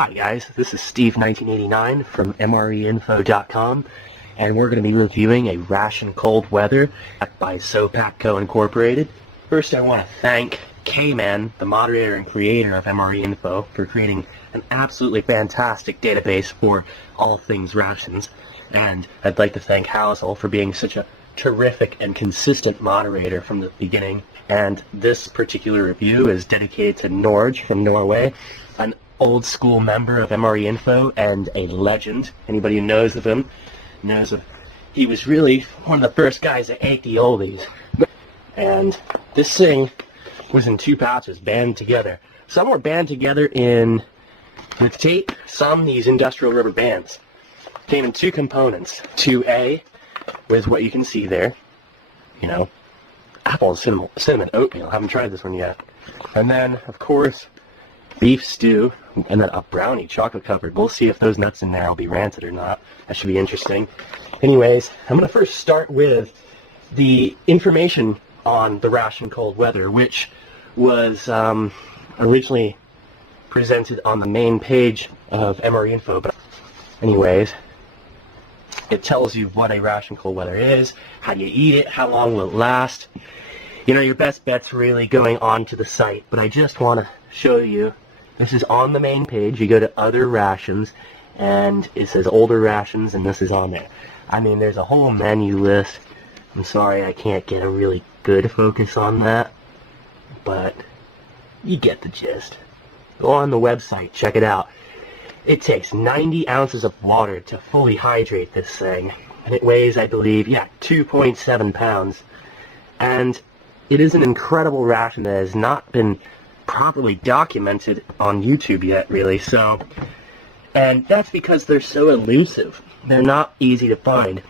Hi guys, this is Steve1989 from MREinfo.com, and we're going to be reviewing a ration cold weather by SoPac Co. Incorporated. First, I want to thank K-Man, the moderator and creator of MREinfo, for creating an absolutely fantastic database for all things rations. And I'd like to thank Hazel for being such a terrific and consistent moderator from the beginning. And this particular review is dedicated to Norge from Norway, an old school member of MREinfo and a legend. Anybody who knows of him knows of he was really one of the first guys that ate the oldies. And this thing was in two pouches, band together. Some were band together in with tape, some these industrial rubber bands. Came in two components. 2A was what you can see there. You know, apple and cinnamon oatmeal. I haven't tried this one yet. And then, of course, beef stew, and then a brownie, chocolate covered. We'll see if those nuts in there will be rancid or not. That should be interesting. Anyways, I'm going to first start with the information on the ration cold weather, which was originally presented on the main page of MREinfo. But anyways, it tells you what a ration cold weather is, how do you eat it, how long will it last. You know, your best bet's really going on to the site, but I just want to show you. This is on the main page. You go to other rations, and it says older rations, and this is on there. I mean, there's a whole menu list. I'm sorry I can't get a really good focus on that, but you get the gist. Go on the website, check it out. It takes 90 ounces of water to fully hydrate this thing, and it weighs, I believe, 2.7 pounds. And it is an incredible ration that has not been properly documented on YouTube yet, really. So, and that's because they're so elusive. They're not easy to find.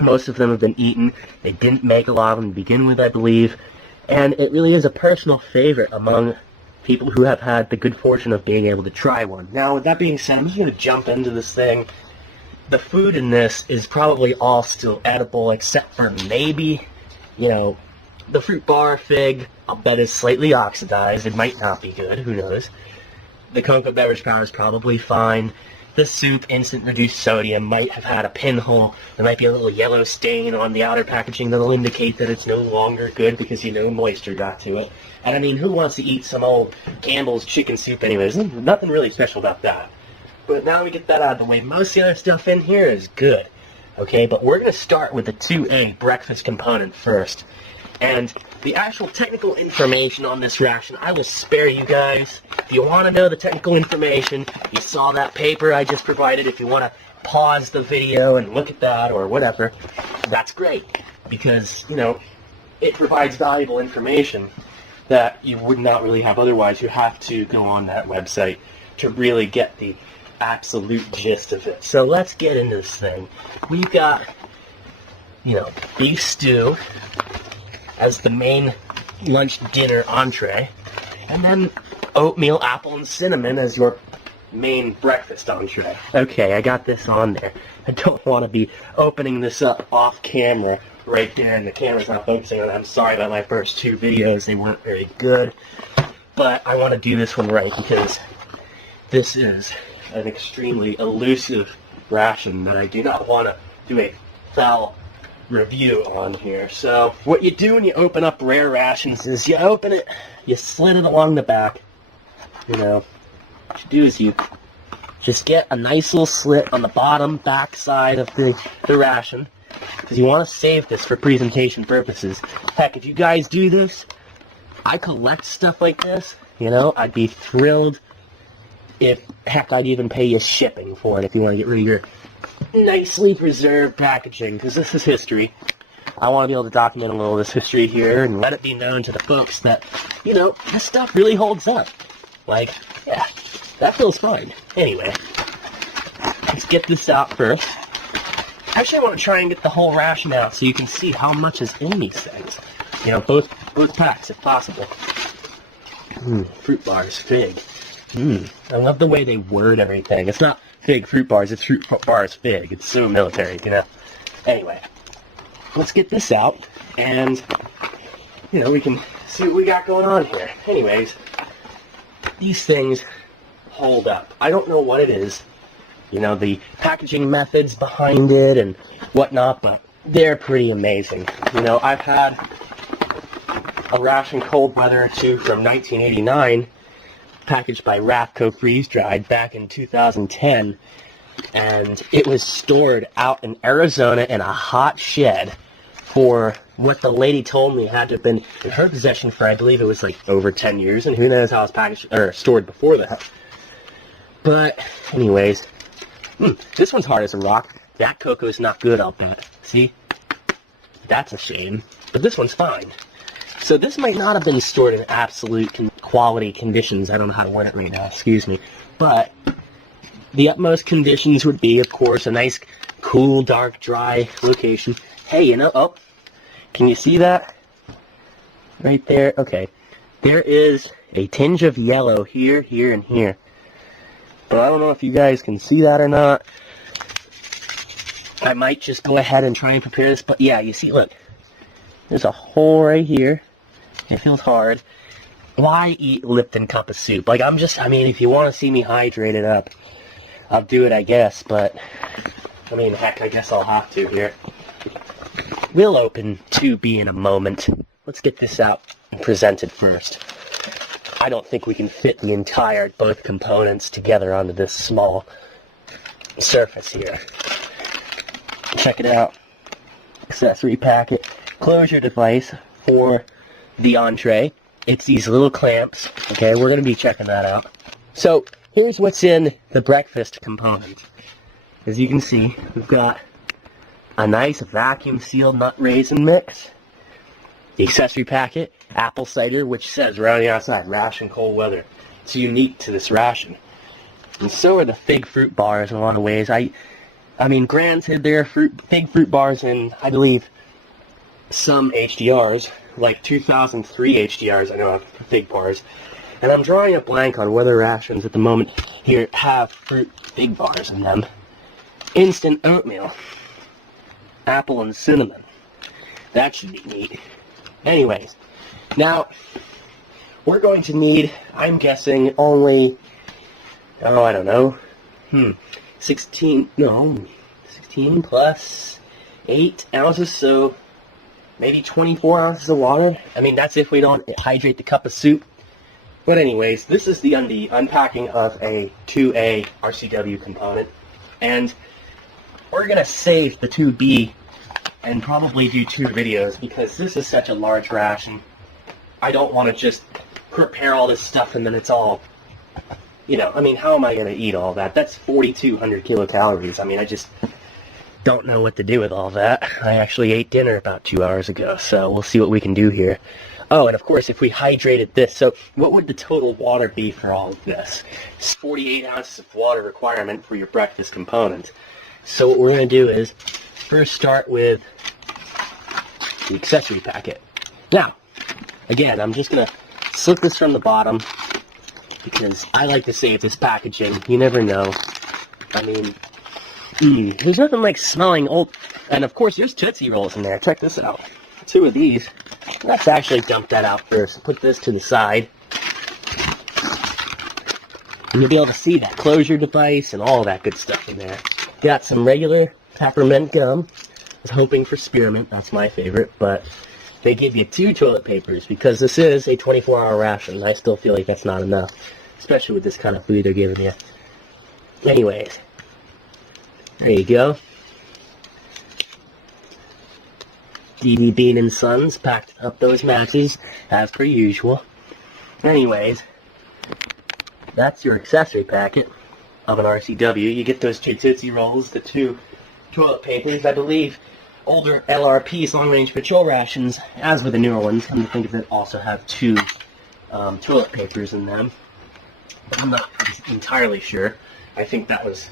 Most of them have been eaten. They didn't make a lot of them to begin with, I believe. And it really is a personal favorite among people who have had the good fortune of being able to try one. Now, with that being said, I'm just going to jump into this thing. The food in this is probably all still edible, except for maybe, you know, the fruit bar, fig, I'll bet is slightly oxidized. It might not be good, who knows. The cocoa beverage powder is probably fine. The soup, instant reduced sodium, might have had a pinhole. There might be a little yellow stain on the outer packaging that'll indicate that it's no longer good because, you know, moisture got to it. And I mean, who wants to eat some old Campbell's chicken soup anyways? There's nothing really special about that. But now we get that out of the way. Most of the other stuff in here is good. Okay, but we're going to start with the 2A breakfast component first. And the actual technical information on this ration, I will spare you guys. If you want to know the technical information, you saw that paper I just provided. If you want to pause the video and look at that or whatever, that's great. Because, you know, it provides valuable information that you would not really have otherwise. You have to go on that website to really get the absolute gist of it. So let's get into this thing. We've got, you know, beef stew as the main lunch dinner entree, and then oatmeal, apple, and cinnamon as your main breakfast entree. Okay, I got this on there. I don't want to be opening this up off camera right there, and the camera's not focusing on it. I'm sorry about my first two videos. They weren't very good, but I want to do this one right because this is an extremely elusive ration that I do not want to do a foul review on here. So what you do when you open up rare rations is you open it, you slit it along the back. You know, what you do is you just get a nice little slit on the bottom back side of the ration, because you want to save this for presentation purposes. Heck, if you guys do this, I collect stuff like this, you know, I'd be thrilled if, heck, I'd even pay you shipping for it if you want to get rid of your nicely preserved packaging, because this is history. I want to be able to document a little of this history here and let it be known to the folks that, you know, this stuff really holds up. Like, yeah, that feels fine. Anyway, let's get this out first. Actually, I want to try and get the whole ration out so you can see how much is in these things. You know, both packs if possible. Fruit bars, fig. I love the way they word everything. It's not fig fruit bars, it's fruit bars fig. It's so military, you know. Anyway, let's get this out, and, you know, we can see what we got going on here. Anyways, these things hold up. I don't know what it is, you know, the packaging methods behind it and whatnot, but they're pretty amazing. You know, I've had a ration cold weather or two from 1989, packaged by Rathco Freeze Dried back in 2010, and it was stored out in Arizona in a hot shed for what the lady told me had to have been in her possession for, I believe it was like over 10 years, and who knows how it was packaged or stored before that. But anyways, this one's hard as a rock. That cocoa is not good, I'll bet. See? That's a shame. But this one's fine. So this might not have been stored in absolute quality conditions. I don't know how to word it right now, excuse me. But the utmost conditions would be, of course, a nice, cool, dark, dry location. Hey, you know, oh, can you see that? Right there? Okay. There is a tinge of yellow here, here, and here. But I don't know if you guys can see that or not. I might just go ahead and try and prepare this, but yeah, you see, look. There's a hole right here. It feels hard. Why eat Lipton cup of soup? Like, I mean, if you want to see me hydrated up, I'll do it, I guess, but, I mean, heck, I guess I'll have to here. We'll open 2B in a moment. Let's get this out and present it first. I don't think we can fit the entire, both components together onto this small surface here. Check it out. Accessory packet. Closure device for the entree. It's these little clamps. Okay, we're going to be checking that out. So, here's what's in the breakfast component. As you can see, we've got a nice vacuum-sealed nut raisin mix. The accessory packet, apple cider, which says right on the outside, ration cold weather. It's unique to this ration. And so are the fig fruit bars in a lot of ways. I mean, granted, there are fig fruit bars in, I believe, some HDRs, like 2003 HDRs, I know have fig bars. And I'm drawing a blank on whether rations at the moment here have fruit fig bars in them. Instant oatmeal. Apple and cinnamon. That should be neat. Anyways, now, we're going to need, I'm guessing, only, oh, I don't know, 16 plus 8 ounces, so maybe 24 ounces of water. I mean, that's if we don't hydrate the cup of soup. But anyways, this is the unpacking of a 2A RCW component, and we're going to save the 2B and probably do 2 videos because this is such a large ration. I don't want to just prepare all this stuff and then it's all, you know, I mean, how am I going to eat all that? That's 4,200 kilocalories. I mean, I just don't know what to do with all that. I actually ate dinner about 2 hours ago, so we'll see what we can do here. Oh, and of course, if we hydrated this, so what would the total water be for all of this? It's 48 ounces of water requirement for your breakfast component. So what we're going to do is first start with the accessory packet. Now, again, I'm just going to slip this from the bottom because I like to save this packaging. You never know. I mean, there's nothing like smelling old. And of course, there's Tootsie Rolls in there. Check this out. 2 of these. Let's actually dump that out first. Put this to the side. And you'll be able to see that closure device and all that good stuff in there. Got some regular peppermint gum. I was hoping for spearmint. That's my favorite. But they give you 2 toilet papers because this is a 24-hour ration. I still feel like that's not enough. Especially with this kind of food they're giving you. Anyways. There you go. DD Bean and Sons packed up those matches as per usual. Anyways, that's your accessory packet of an RCW. You get those 2 Tootsie Rolls, the 2 toilet papers. I believe older LRPs, long-range patrol rations, as with the newer ones, come to think of it, also have 2 toilet papers in them. I'm not entirely sure. I think that was...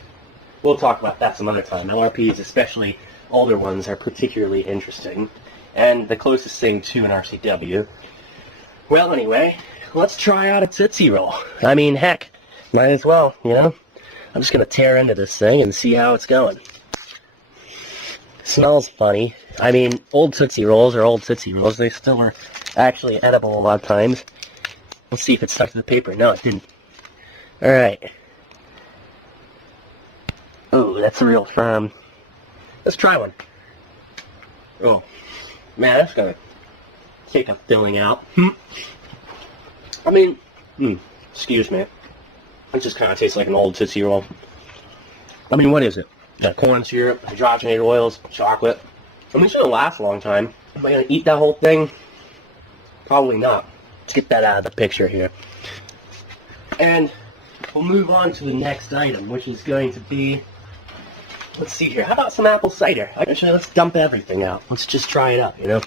We'll talk about that some other time. LRPs, especially older ones, are particularly interesting. And the closest thing to an RCW. Well, anyway, let's try out a Tootsie Roll. I mean, heck, might as well, you know? I'm just going to tear into this thing and see how it's going. Smells funny. I mean, old Tootsie Rolls are old Tootsie Rolls. They still are actually edible a lot of times. Let's see if it stuck to the paper. No, it didn't. Alright. Oh, that's real firm. Let's try one. Oh, man, that's gonna take a filling out. I mean, excuse me. It just kind of tastes like an old Tootsie Roll. I mean, what is it? Got corn syrup, hydrogenated oils, chocolate. I mean, it's gonna last a long time. Am I gonna eat that whole thing? Probably not. Let's get that out of the picture here. And we'll move on to the next item, which is going to be, let's see here, how about some apple cider? Actually, let's dump everything out. Let's just try it up, you know?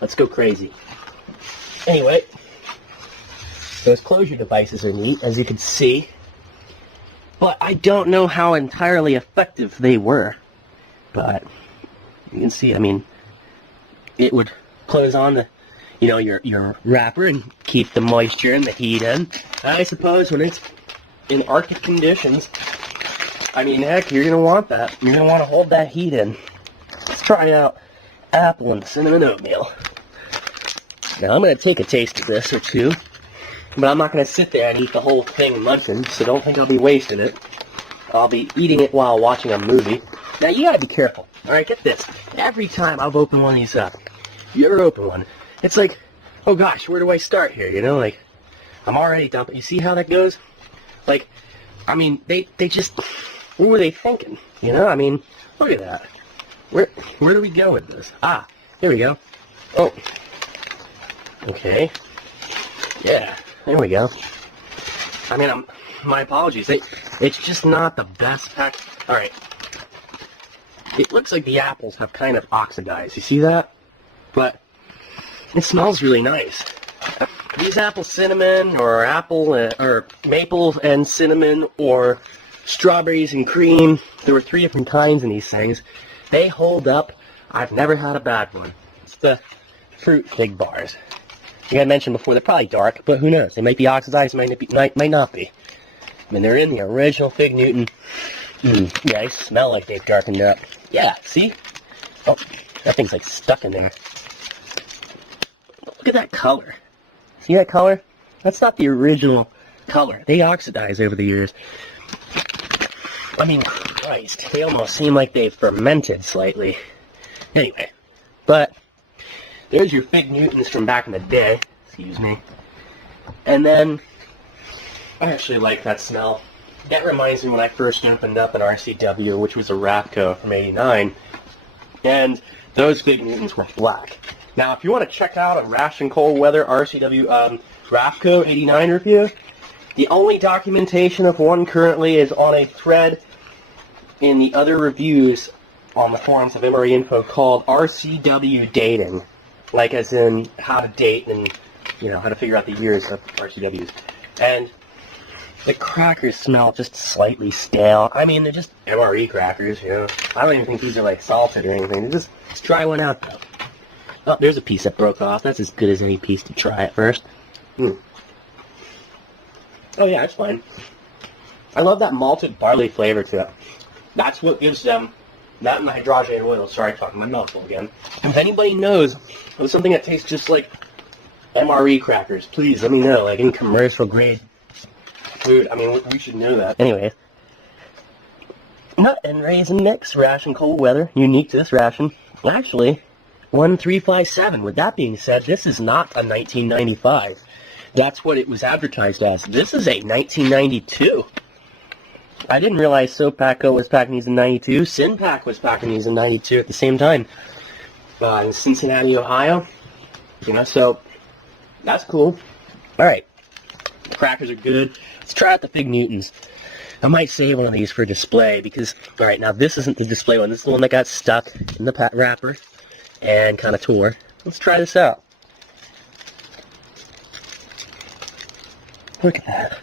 Let's go crazy. Anyway, those closure devices are neat, as you can see. But I don't know how entirely effective they were. But you can see, I mean, it would close on the, you know, your wrapper and keep the moisture and the heat in. I suppose when it's in Arctic conditions, I mean, heck, you're going to want that. You're going to want to hold that heat in. Let's try out apple and cinnamon oatmeal. Now, I'm going to take a taste of this or two. But I'm not going to sit there and eat the whole thing munching, so don't think I'll be wasting it. I'll be eating it while watching a movie. Now, you got to be careful. Alright, get this. Every time I've opened one of these up, you ever open one, it's like, oh gosh, where do I start here? You know, like, I'm already dumping. You see how that goes? Like, I mean, they just, what were they thinking? You know, I mean, look at that. Where do we go with this? Ah, here we go. Oh. Okay. Yeah. There we go. I mean, my apologies. It's just not the best pack. Alright. It looks like the apples have kind of oxidized. You see that? But it smells really nice. These apple cinnamon, or or maple and cinnamon, or strawberries and cream, there were 3 different kinds in these things. They hold up. I've never had a bad one. It's the fruit fig bars. Like I mentioned before, they're probably dark, but who knows? They might be oxidized, might not be. I mean, they're in the original Fig Newton. Yeah, they smell like they've darkened up. Yeah, see? Oh, that thing's like stuck in there. Look at that color. See that color? That's not the original color. They oxidize over the years. I mean, Christ, they almost seem like they've fermented slightly. Anyway, but there's your Fig Newtons from back in the day. Excuse me. And then, I actually like that smell. That reminds me when I first opened up an RCW, which was a Rapco from '89. And those Fig Newtons were black. Now, if you want to check out a Ration Cold Weather RCW Rapco '89 review, the only documentation of one currently is on a thread in the other reviews on the forums of MRE Info called RCW Dating. Like as in how to date and, you know, how to figure out the years of RCWs. And the crackers smell just slightly stale. I mean, they're just MRE crackers, you know. I don't even think these are like salted or anything. Let's try one out though. Oh, there's a piece that broke off. That's as good as any piece to try at first. Oh yeah, it's fine. I love that malted barley flavor to it. That's what gives them that and the hydrogenated oil. Sorry, talking my mouthful again. If anybody knows of something that tastes just like MRE crackers, please let me know. Like in commercial grade food. I mean, we should know that. Anyway, nut and raisin mix, ration cold weather, unique to this ration. Actually, 1357. With that being said, this is not a 1995. That's what it was advertised as. This is a 1992. I didn't realize Sopaco was packing these in 92. Sinpac was packing these in 92 at the same time. In Cincinnati, Ohio. You know, so that's cool. Alright. The crackers are good. Let's try out the Fig Newtons. I might save one of these for display because, alright, now this isn't the display one. This is the one that got stuck in the wrapper and kind of tore. Let's try this out. Look at that.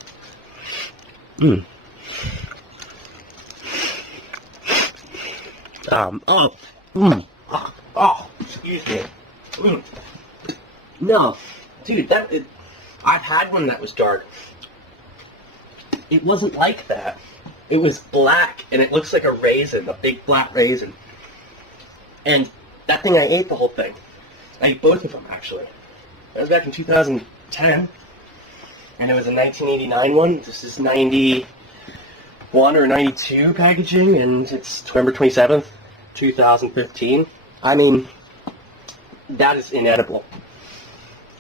Excuse me. No, dude, I've had one that was dark. It wasn't like that. It was black, and it looks like a raisin, a big black raisin. And that thing, I ate the whole thing. I ate both of them, actually. That was back in 2010. and it was a 1989 one. This is 91 or 92 packaging, and it's November 27th, 2015. I mean, that is inedible.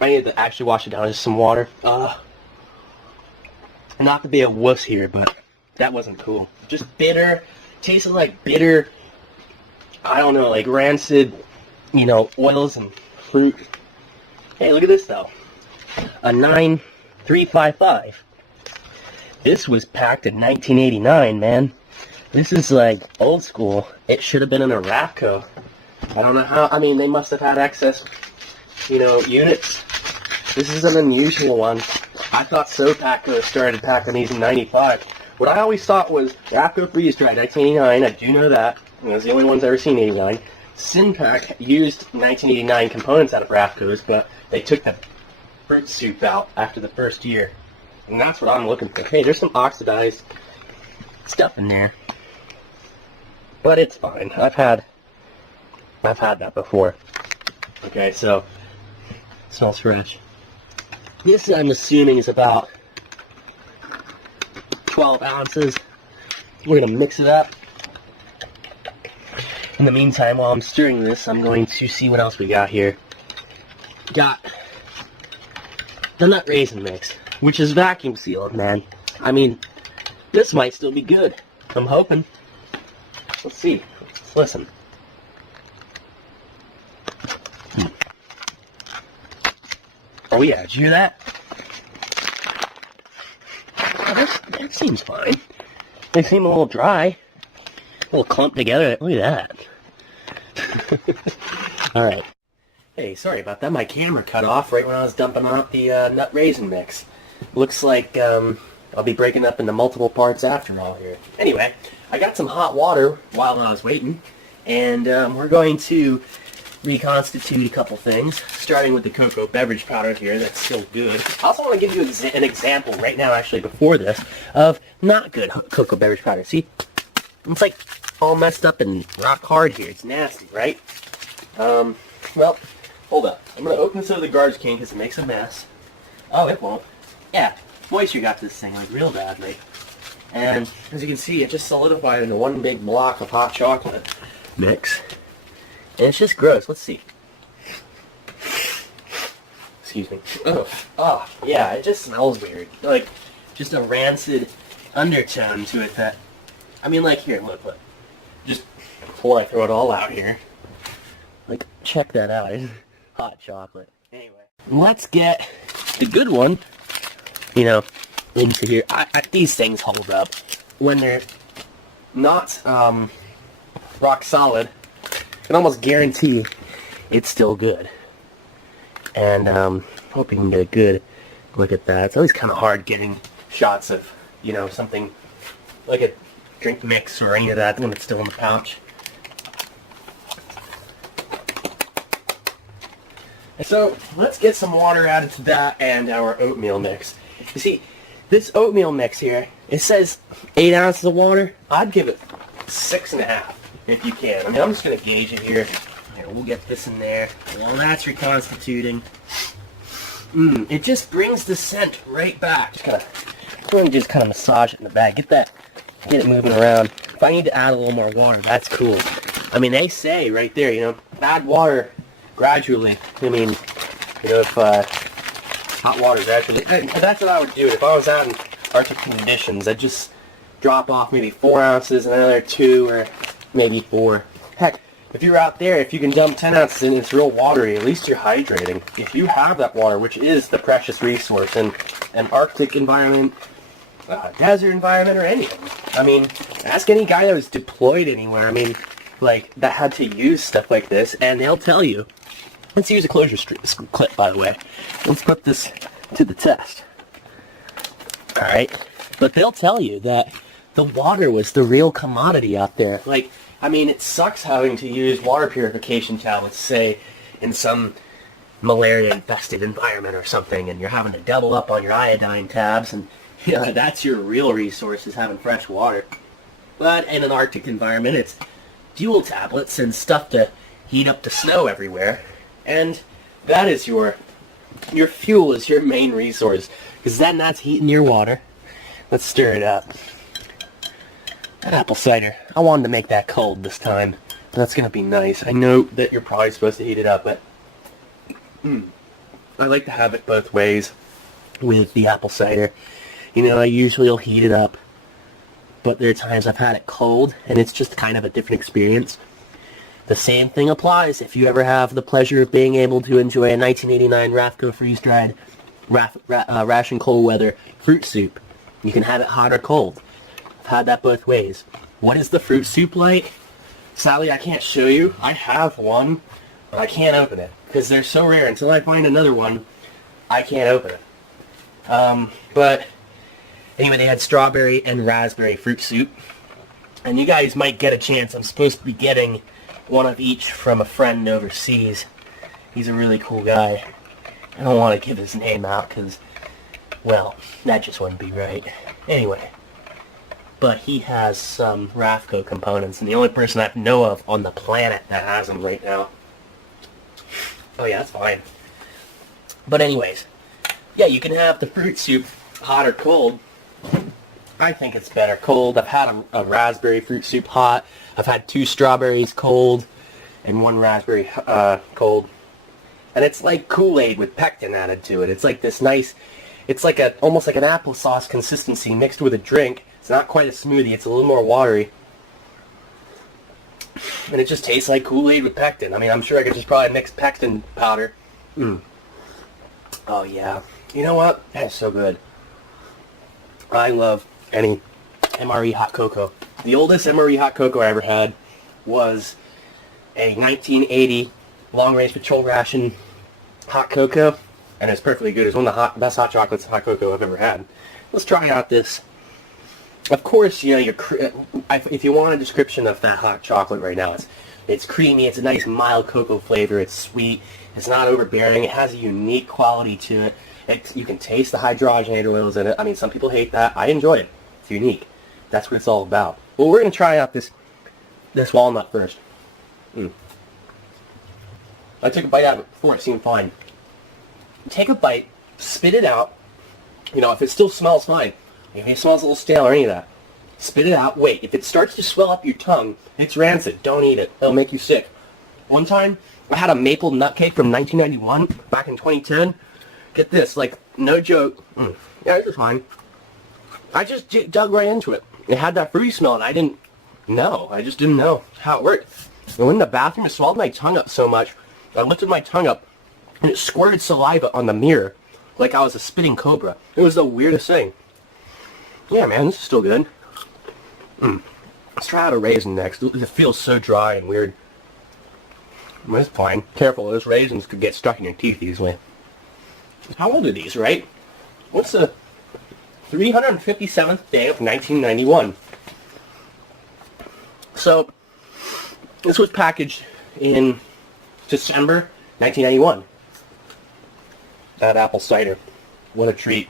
I need to actually wash it down with some water. Not to be a wuss here, but that wasn't cool. Just bitter, tasted like bitter, I don't know, like rancid, you know, oils and fruit. Hey, look at this though. A 9355. This was packed in 1989, man. This is like old school. It should have been in a Rafco. I don't know how, I mean, they must have had excess, you know, units. This is an unusual one. I thought SoPacco started packing these in 95. What I always thought was Rafco Freeze Dried 1989. I do know that. It was the only ones I've ever seen in 89. Sinpac used 1989 components out of Rafcos, but they took the fruit soup out after the first year. And that's what I'm looking for. Hey, there's some oxidized stuff in there. But it's fine. I've had that before. Okay, so it smells fresh. This, I'm assuming, is about 12 ounces. We're going to mix it up. In the meantime, while I'm stirring this, I'm going to see what else we got here. Got the nut raisin mix, which is vacuum sealed, man. I mean, this might still be good. I'm hoping. Let's see. Let's listen. Oh yeah, did you hear that? Oh, that seems fine. They seem a little dry. A little clumped together. Look at that. Alright. Hey, sorry about that. My camera cut off right when I was dumping out the nut raisin mix. Looks like I'll be breaking up into multiple parts after all here. Anyway, I got some hot water while I was waiting, and we're going to reconstitute a couple things, starting with the cocoa beverage powder here. That's still good. I also want to give you an example right now, actually, before this, of not good cocoa beverage powder. See? It's like all messed up and rock hard here. It's nasty, right? Well, hold up. I'm going to open this out of the garbage can because it makes a mess. Oh, it won't. Yeah, moisture got this thing, like, real badly. And, as you can see, it just solidified into one big block of hot chocolate mix. And it's just gross. Let's see. Excuse me. Oh, yeah, it just smells weird. Like, just a rancid undertone to it that, I mean, like, here, look. Just before I throw it all out here. Like, check that out. It's hot chocolate. Anyway, let's get the good one, you know, into here. These things hold up when they're not rock solid. I can almost guarantee it's still good. And hope you can get a good look at that. It's always kind of hard getting shots of, you know, something like a drink mix or any of that when it's still in the pouch. And so let's get some water added to that and our oatmeal mix. You see, this oatmeal mix here, it says 8 ounces of water. I'd give it 6.5. If you can. I mean, I'm just going to gauge it here. Here, we'll get this in there. While that's reconstituting, it just brings the scent right back. Just kind of massage it in the bag. Get it moving around. If I need to add a little more water, that's cool. I mean, they say right there, you know, add water gradually. I mean, you know, if hot water gradually. That's what I would do if I was out in Arctic conditions. I'd just drop off maybe 4 ounces, another 2, or maybe 4. Heck, if you're out there, if you can dump 10 ounces in, it's real watery. At least you're hydrating. If you have that water, which is the precious resource in an Arctic environment, desert environment, or anything. I mean, ask any guy that was deployed anywhere. I mean, like, that had to use stuff like this, and they'll tell you. Let's use a closure clip, by the way. Let's put this to the test. Alright? But they'll tell you that the water was the real commodity out there. Like, I mean, it sucks having to use water purification tablets, say, in some malaria-infested environment or something, and you're having to double up on your iodine tabs, and you know, that's your real resource, is having fresh water. But in an Arctic environment, it's fuel tablets and stuff to heat up the snow everywhere, and that is your fuel is your main resource. because then that's heating your water. Let's stir it up. That apple cider, I wanted to make that cold this time. That's going to be nice. I know that you're probably supposed to heat it up, but I like to have it both ways with the apple cider. You know, I usually will heat it up, but there are times I've had it cold, and it's just kind of a different experience. The same thing applies if you ever have the pleasure of being able to enjoy a 1989 Rafco freeze-dried ration cold weather fruit soup. You can have it hot or cold. I've had that both ways. What is the fruit soup like? Sadly, I can't show you. I have one, but I can't open it because they're so rare. Until I find another one, I can't open it. But anyway, they had strawberry and raspberry fruit soup. And you guys might get a chance. I'm supposed to be getting one of each from a friend overseas. He's a really cool guy. I don't want to give his name out because, well, that just wouldn't be right. Anyway, but he has some Rafco components, and the only person I know of on the planet that has them right now. Oh yeah, that's fine. But anyways, yeah, you can have the fruit soup hot or cold. I think it's better cold. I've had a raspberry fruit soup hot. I've had 2 strawberries cold and 1 raspberry cold. And it's like Kool-Aid with pectin added to it. It's like this nice, it's like almost like an applesauce consistency mixed with a drink. It's not quite a smoothie. It's a little more watery. And it just tastes like Kool-Aid with pectin. I mean, I'm sure I could just probably mix pectin powder. Oh yeah. You know what? That is so good. I love any MRE hot cocoa. The oldest MRE hot cocoa I ever had was a 1980 long-range patrol ration hot cocoa, and it's perfectly good. It's one of the best hot chocolates hot cocoa I've ever had. Let's try out this. Of course, you know, if you want a description of that hot chocolate right now, it's creamy. It's a nice mild cocoa flavor. It's sweet. It's not overbearing. It has a unique quality to it. You can taste the hydrogenated oils in it. I mean, some people hate that. I enjoy it. It's unique. That's what it's all about. Well, we're going to try out this walnut first. I took a bite out of it before. It seemed fine. Take a bite, spit it out. You know, if it still smells fine. If it smells a little stale or any of that, spit it out. Wait, if it starts to swell up your tongue, it's rancid. Don't eat it. It'll make you sick. One time, I had a maple nut cake from 1991, back in 2010. Get this, like, no joke. Yeah, it was fine. I just dug right into it. It had that fruity smell, and I didn't know. I just didn't know how it worked. And when in the bathroom, it swelled my tongue up so much, I lifted my tongue up, and it squirted saliva on the mirror, like I was a spitting cobra. It was the weirdest thing. Yeah, man, this is still good. Let's try out a raisin next. It feels so dry and weird. But it's fine. Careful, those raisins could get stuck in your teeth easily. How old are these, right? What's the 357th day of 1991? So, this was packaged in December 1991. That apple cider. What a treat.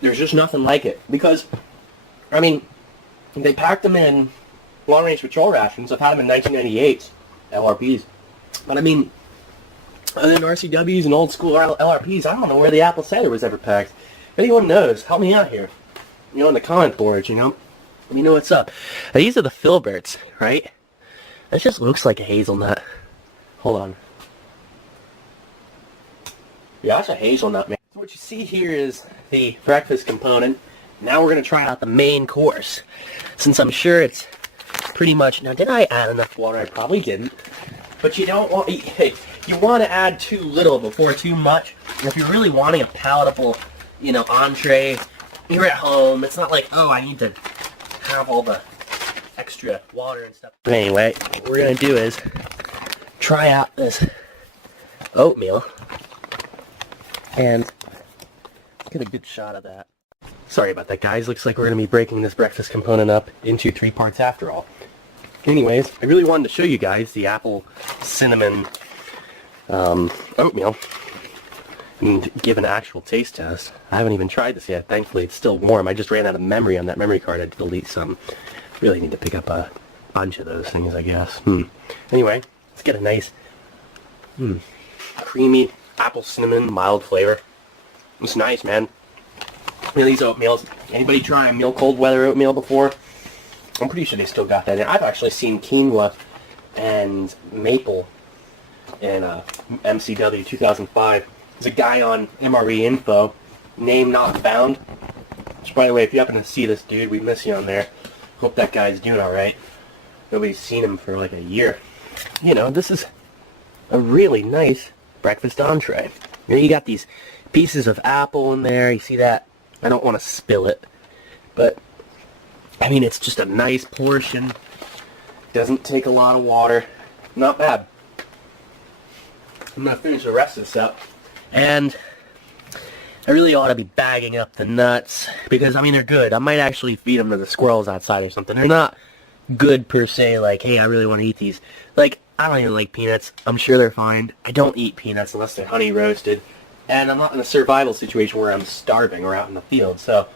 There's just nothing like it. Because, I mean, they packed them in long-range patrol rations. I've had them in 1998 LRPs. But I mean, other than RCWs and old school LRPs, I don't know where the apple cider was ever packed. If anyone knows, help me out here. You know, in the comment boards, you know. Let me know what's up. Now, these are the filberts, right? That just looks like a hazelnut. Hold on. Yeah, that's a hazelnut, man. So what you see here is the breakfast component. Now we're going to try out the main course. Since I'm sure it's pretty much... Now, did I add enough water? I probably didn't. But you don't want... You want to add too little before too much. If you're really wanting a palatable, you know, entree, you're at home. It's not like, oh, I need to have all the extra water and stuff. But anyway, what we're going to do is try out this oatmeal and get a good shot of that. Sorry about that, guys. Looks like we're going to be breaking this breakfast component up into 3 parts after all. Anyways, I really wanted to show you guys the apple cinnamon oatmeal and give an actual taste test. I haven't even tried this yet. Thankfully, it's still warm. I just ran out of memory on that memory card. I had to delete some. Really need to pick up a bunch of those things, I guess. Anyway, let's get a nice creamy apple cinnamon mild flavor. It's nice, man. these oatmeals. Anybody try a meal cold weather oatmeal before? I'm pretty sure they still got that in. I've actually seen quinoa and maple in MCW 2005. There's a guy on MRE Info, name not found. Which, by the way, if you happen to see this dude, we miss you on there. Hope that guy's doing alright. Nobody's seen him for like a year. You know, this is a really nice breakfast entree. You know, you got these pieces of apple in there. You see that? I don't want to spill it. But, I mean, it's just a nice portion. Doesn't take a lot of water. Not bad. I'm going to finish the rest of this up. And I really ought to be bagging up the nuts. Because, I mean, they're good. I might actually feed them to the squirrels outside or something. They're not good per se, like, hey, I really want to eat these. Like, I don't even like peanuts. I'm sure they're fine. I don't eat peanuts unless they're honey roasted. And I'm not in a survival situation where I'm starving or out in the field. So,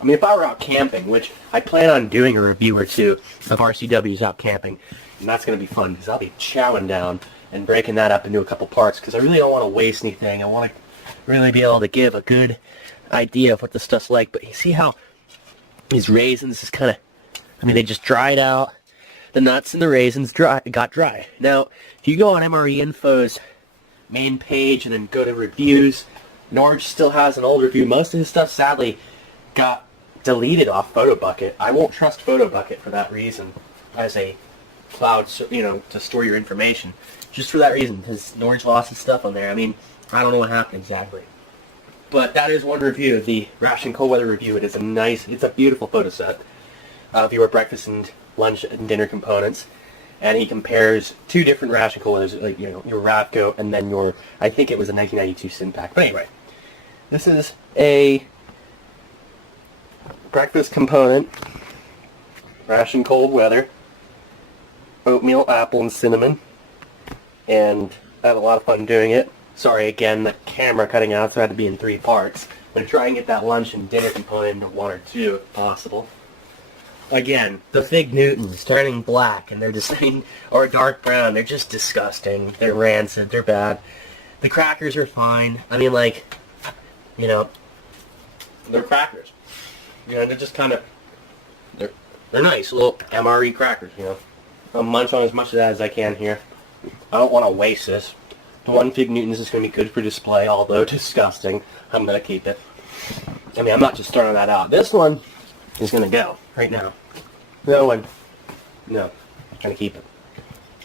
I mean, if I were out camping, which I plan on doing a review or two of RCW's out camping, and that's going to be fun because I'll be chowing down and breaking that up into a couple parts because I really don't want to waste anything. I want to really be able to give a good idea of what the stuff's like. But you see how these raisins is kind of, I mean, they just dried out. The nuts and the raisins got dry. Now, if you go on MRE Info's main page and then go to reviews, Norge still has an old review. Most of his stuff, sadly, got deleted off PhotoBucket. I won't trust PhotoBucket for that reason as a cloud, you know, to store your information. Just for that reason, because Norge lost his stuff on there. I mean, I don't know what happened exactly. But that is one review, the Ration Cold Weather review. It is a nice, it's a beautiful photo set of your breakfast and lunch and dinner components. And he compares two different Ration Cold Weathers, like, you know, your Ravco and then your, I think it was a 1992 Sinpack. But anyway, this is a breakfast component, Ration Cold Weather, oatmeal, apple, and cinnamon. And I had a lot of fun doing it. Sorry again, the camera cutting out, so it had to be in 3 parts. I'm going to try and get that lunch and dinner component into 1 or 2 if possible. Again, the Fig Newtons turning black, and they're just, or dark brown, they're just disgusting. They're rancid, they're bad. The crackers are fine. I mean, like, you know, they're crackers. You know, they're just kind of, they're nice little MRE crackers, you know. I'll munch on as much of that as I can here. I don't want to waste this. The 1 Fig Newtons is going to be good for display, although disgusting. I'm going to keep it. I mean, I'm not just throwing that out. This one is going to go right now. No, I'm going to keep it.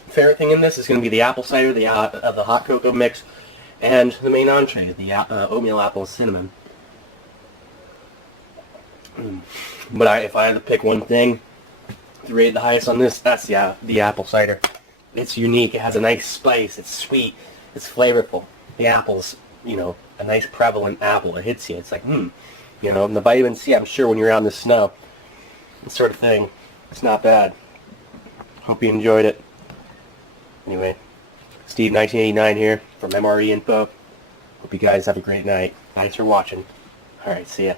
Favorite thing in this is going to be the apple cider, the hot cocoa mix, and the main entree, the oatmeal, apple, and cinnamon. But if I had to pick one thing to rate the highest on this, that's the apple cider. It's unique. It has a nice spice. It's sweet. It's flavorful. The apple's, you know, a nice prevalent apple. It hits you. It's like, you know, and the vitamin C, I'm sure when you're out in the snow, that sort of thing, it's not bad. Hope you enjoyed it. Anyway, Steve 1989 here from MRE Info. Hope you guys have a great night. Thanks for watching. Alright, see ya.